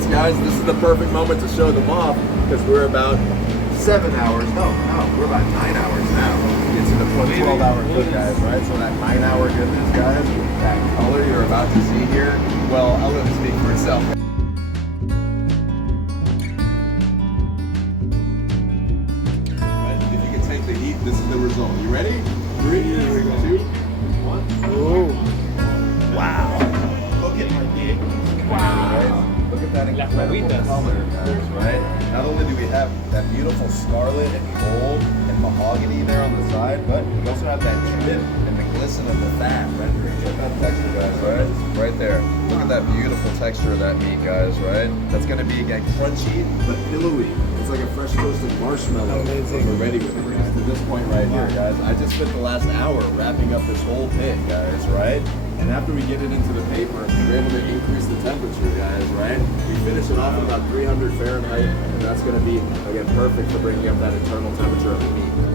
briskets, guys. This is the perfect moment to show them off because we're about 7 hours. No, we're about 9 hours now into the 12-hour cook, guys, right? So that 9-hour goodness, guys, that color you're about to see here, well, I'll let it speak for itself. If you can take the heat, this is the result. You ready? 3, 2, 1. Oh. Wow. Look at my dick. Wow. Right? Look at that incredible color, guys, right? Not only do we have that beautiful scarlet and gold and mahogany there on the side, but we also have that trim and the glisten of the fat rendering. Check that texture, guys, right? Right there. Look at that beautiful texture of that meat, guys, right? That's going to be, again, crunchy but pillowy. It's like a fresh toasted marshmallow. We're ready with it, guys. To this point right here, guys, I just spent the last hour wrapping up this whole pit, guys, right? And after we get it into the paper, we're able to increase the temperature, guys, right? We finish it off at about 300 Fahrenheit, and that's going to be, again, perfect for bringing up that internal temperature of the meat.